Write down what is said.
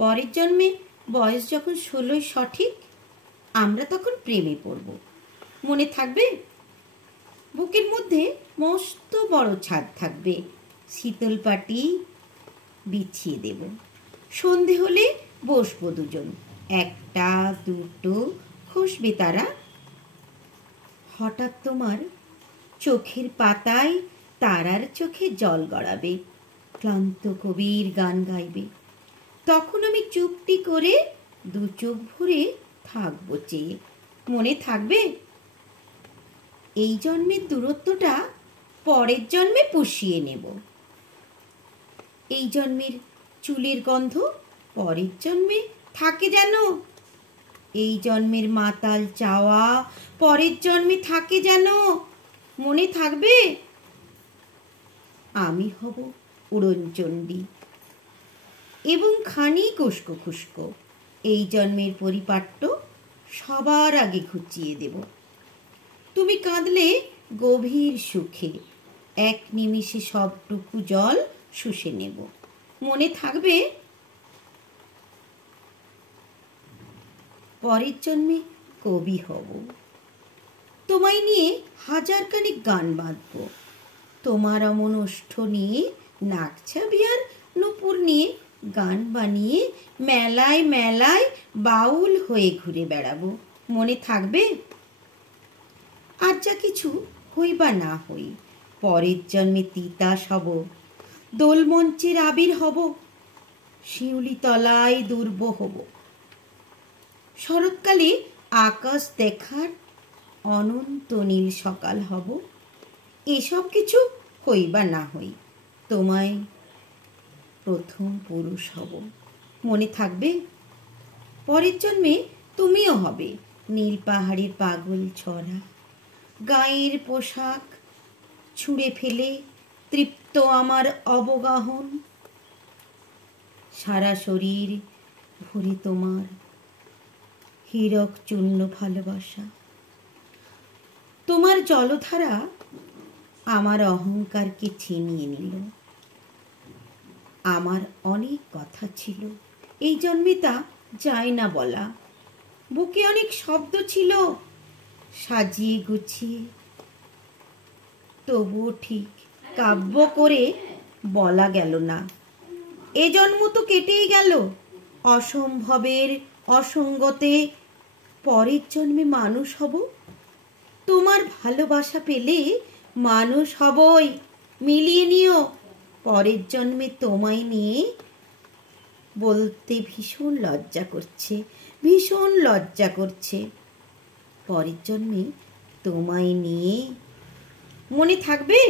পরের জন্মে বয়স যখন 16 সঠিক, আমরা তখন প্রেমে পড়ব। মনে থাকবে? বুকের মধ্যে মস্ত বড় ছাদ থাকবে, শীতল পাটি বিছিয়ে দেব। সন্ধে হলে বসবো দুজন, একটা দুটো খসবে তারা। হঠাৎ তোমার চোখের পাতায় তারার চোখে জল গড়াবে, ক্লান্ত কবির গান গাইবে। তখন আমি চুপটি করে দু চোখ ভরে থাকবো চেয়ে। মনে থাকবে? এই জন্মের দূরত্বটা পরের জন্মে পুষিয়ে নেব। এই জন্মের চুলের গন্ধ পরের জন্মে থাকে যেন। এই জন্মের মাতাল চাওয়া পরের জন্মে থাকে যেন। মনে থাকবে? আমি হব উড়নচণ্ডী এবং খানিক উস্কো খুস্কো। এই জন্মের পরিপাট্য সবার আগে ঘুচিয়ে দেব। তুমি কাঁদলে গভীর সুখে এক নিমিষে সবটুকু জল শুষে নেব। মনে থাকবে? পরের জন্মে কবি হব, তোমায় নিয়ে হাজার খানিক গান বাঁধব। তোমার অমন ওষ্ঠ নিয়ে, নাকছাবি আর নূপুর নিয়ে গান বানিয়ে মেলায় মেলায় বাউল হয়ে ঘুরে বেড়াবো। মনে থাকবে? আর যা কিছু হই বা না হই, পরের জন্মে তিতাস হব, দোলমঞ্চের আবির হব, শিউলি তলায় দুর্ব হব। শরৎকালে আকাশ দেখার অনন্ত নীল সকাল হব। এসব কিছু হই বা না হই, তোমায় প্রথম পুরুষ হব। মনে থাকবে? পরের জন্মে তুমিও হবে নীল পাহাড়ের পাগল ছড়া, গায়ের পোশাক ছুঁড়ে ফেলে তৃপ্ত আমার অবগাহন। সারা শরীর ভরে তোমার হীরক চূর্ণ ভালোবাসা। তোমার জলধারা আমার অহংকারকে ছিনিয়ে নিল। আমার অনেক কথা ছিল, এই জন্মে তা যায় না বলা। বুকে অনেক শব্দ ছিল সাজিয়ে গুছিয়ে, তবুও ঠিক কাব্য করে বলা গেল না। এ জন্ম তো কেটেই গেল অসম্ভবের অসঙ্গতে। পরের জন্মে মানুষ হব, তোমার ভালোবাসা পেলে মানুষ হবই। মিলিয়ে নিও, পরের জন্মে তোমায় নিয়ে বলতে ভীষণ লজ্জা করছে, ভীষণ লজ্জা করছে। পরের জন্মে তোমায় নিয়ে। মনে থাকবে?